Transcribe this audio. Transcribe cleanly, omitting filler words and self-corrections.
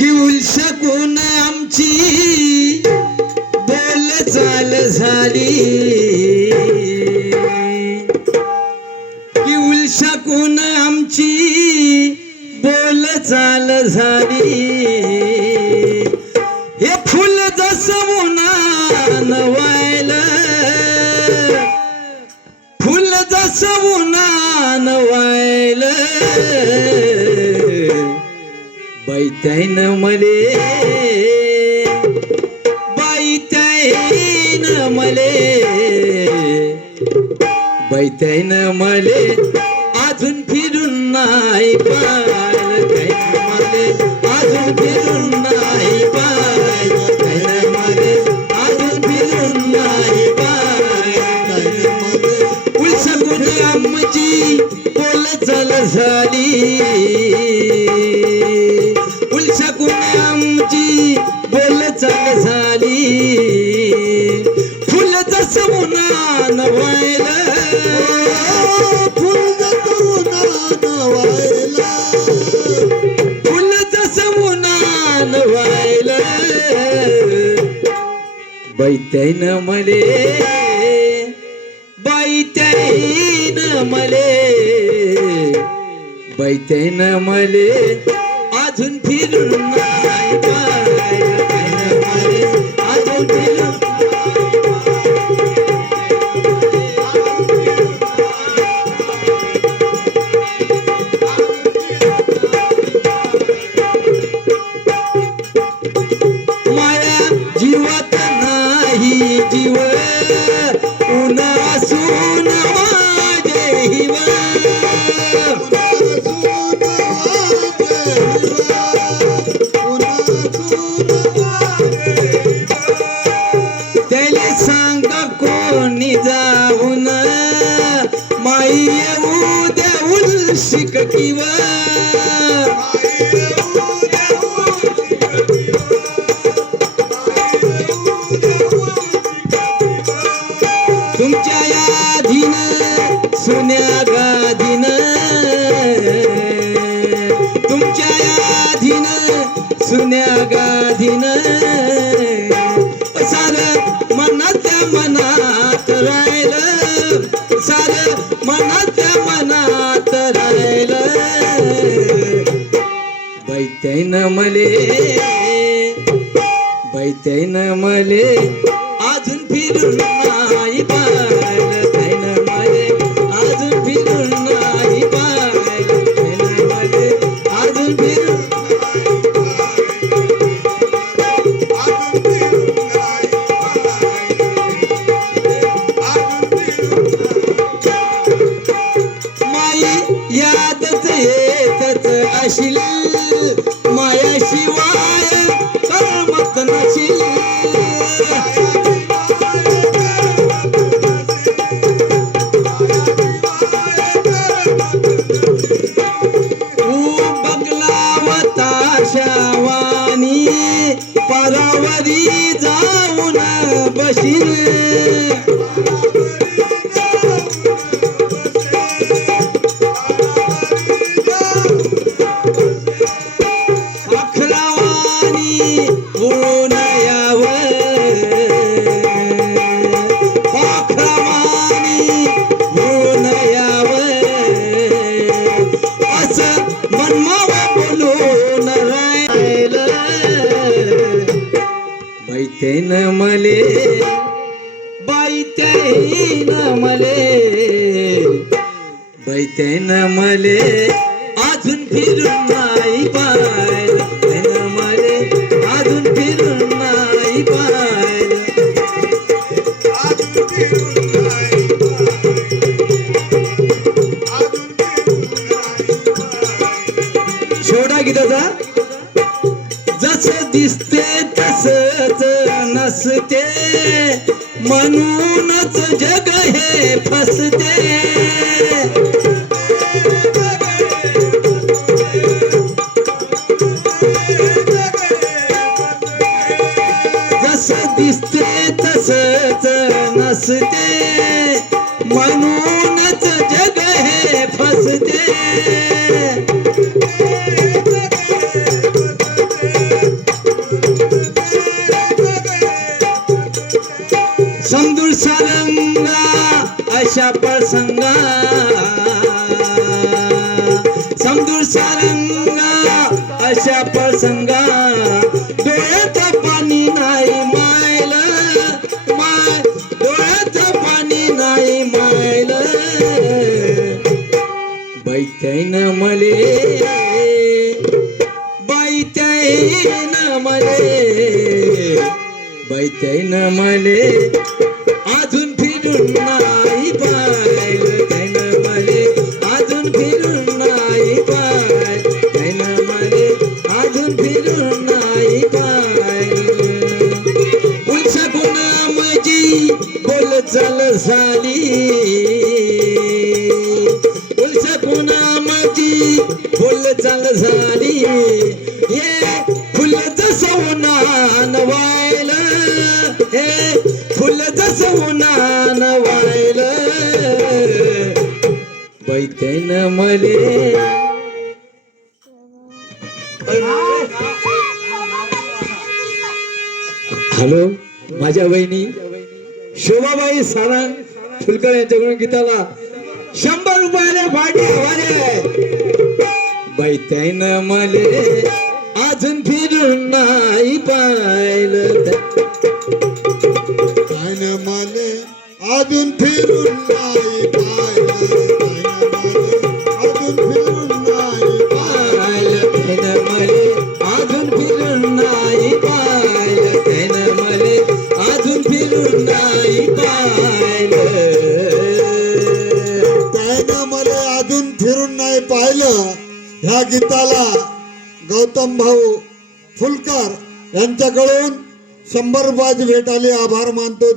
की उलसकून आमची बोल चाल झाली, की उलसकून आमची बोल चाल झाली. हे फुल जसं उन्हान वायलं, फुल जसं उन्हान वायलं, बैताईन मले, बैताईन मले, बैताईन मले अजून फिरून नाही पाहिलं. काही मले अजून फिरून नाही पाहिलं, काही मले अजून फिरून नाही पाहिलं. उलसकून आमची बोल चाल झाली, उलसकून आमची बोल चाल झाली. फुल जसं उन्हान वायलं, फुल जसं उन्हान वायलं, फुल जसं उन्हान वायलं, बैताईन मले, बैताईन मले, बैताईन मले अजून फिरून नाही पाहिलं. अजून फिरून माया जीवात नाही जीव, ऊन असून माझे हिव, त्याले सांग कोणी जाऊन माई येऊ देऊन शिक किंवा तुमच्या याधीन सुन्या गाधीन, तुमच्या याधीन सुन्या गाधीन, सार मनात मनात राहिलं, सार मनात मनात राहिलं. बैताईन मले, बैताईन मले अजून फिरून नाही पाहिलं. ताईन मले अजून फिरून नाही पाहिलं. ताईन मले अजून फिरून यादच येतच अशील, मायाशिवाय करमत नशील. बगलावता शावानी परावरी जाऊन बशील, बैताईन मले, बैताईन मले, बैताईन मले अजून फिरून नाही पाहिलं. बैताईन मले अजून फिरून नाही पाहिलं. छोडा गीताचा, जसं दिसते तसंच नसते, म्हणूनच जग हे फसते. जसं दिसते तसंच नसते, म्हणूनच जग हे फसते. समजून सारंगा अशा प्रसंगा समजून सारंगा अशा प्रसंगा डोळ्यात पाणी नाही मायल डोळ्यात पाणी नाही मायल बैठैन मले बैठैन मले बैठैन मले अजून फिरून नाही पाहिलं त्यान मले अजून फिरून नाही पाहिलं त्यान मले अजून फिरून नाही पाहिलं उलसा गुन्हा माझी बोल चाल झाली उलसा गुन्हा माझी बोल चाल झाली ये फुल जसं उन्हान वायलं हे फुल जसं उन्हान वायलं बैठैन मले हॅलो माझ्या बहिणी शोभाबाई सारंग फुलकर यांच्याकडून गीताला 100 रुपयाला पाठी हवाले बैठैन मले अजून फिरून नाही पाहिलं त्यान मले अजून फिरून नाही पाहिलं अजून फिरून नाही पाहिलं त्यान मले अजून फिरून नाही पाहिलं त्यान मले अजून फिरून नाही पाहिलं त्यानं मला अजून फिरून नाही पाहिलं. ह्या गीताला गौतम भाऊ फुलकर यांच्याकडून 100 रुपयाची भेट आली. आभार मानतो.